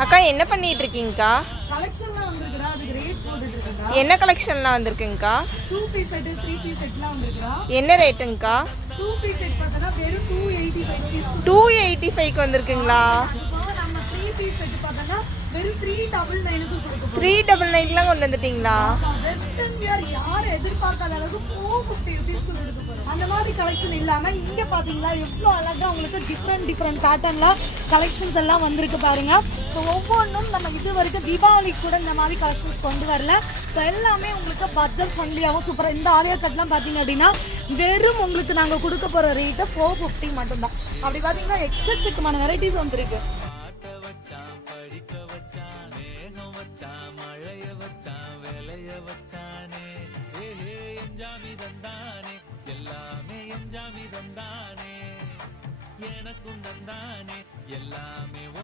அக்கா என்ன பண்ணிட்டு இருக்கீங்கக்கா? கலெக்ஷன்லாம் வந்திருக்குடா, அதுக்கு ரேட் போட்டுட்டு இருக்கேன்டா. என்ன கலெக்ஷன்லாம் வந்திருக்குங்கக்கா? 2 பீஸ் செட் 3 பீஸ் செட்லாம் வந்திருக்குடா. என்ன ரேட்டுங்கக்கா? 2 பீஸ் செட் பார்த்தா வெறும் 285 பீஸ். 285க்கு வந்திருக்குங்களா? அதுபோக நம்ம 3 பீஸ் செட் பார்த்தா வெறும் 399க்கு கொடுக்க போறோம். 399லாம் கொண்டு வந்துட்டீங்களா? வெஸ்டர்ன் வியர் யாரும் எதிர்பார்க்காத அளவுக்கு 450 ருபீஸ்க்கு கொடுக்க போறோம். அந்த மாதிரி கலெக்ஷன் இல்லாம இங்க பாத்தீங்களா எவ்வளவு அழகா உங்களுக்கு டிஃப்ரெண்ட் பேட்டர்ன்ல கலெக்ஷன்ஸ் எல்லாம் வந்திருக்கு பாருங்க. ஸோ ஒவ்வொன்றும் நம்ம இது வரைக்கும் தீபாவளிக்கு கூட இந்த மாதிரி கலெக்ஷன்ஸ் கொண்டு வரல. ஸோ எல்லாமே உங்களுக்கு பட்ஜெட் ஃப்ரெண்ட்லியாகவும் சூப்பராக. இந்த ஆலியா கட்லாம் பார்த்தீங்க அப்படின்னா வெறும் உங்களுக்கு நாங்கள் கொடுக்க போகிற ரேட்டு 450 மட்டும்தான். அப்படி பார்த்தீங்கன்னா எக்கச்சக்கமான வெரைட்டிஸ் வந்துருக்கு. எனக்கும் தந்தானே எல்லாமே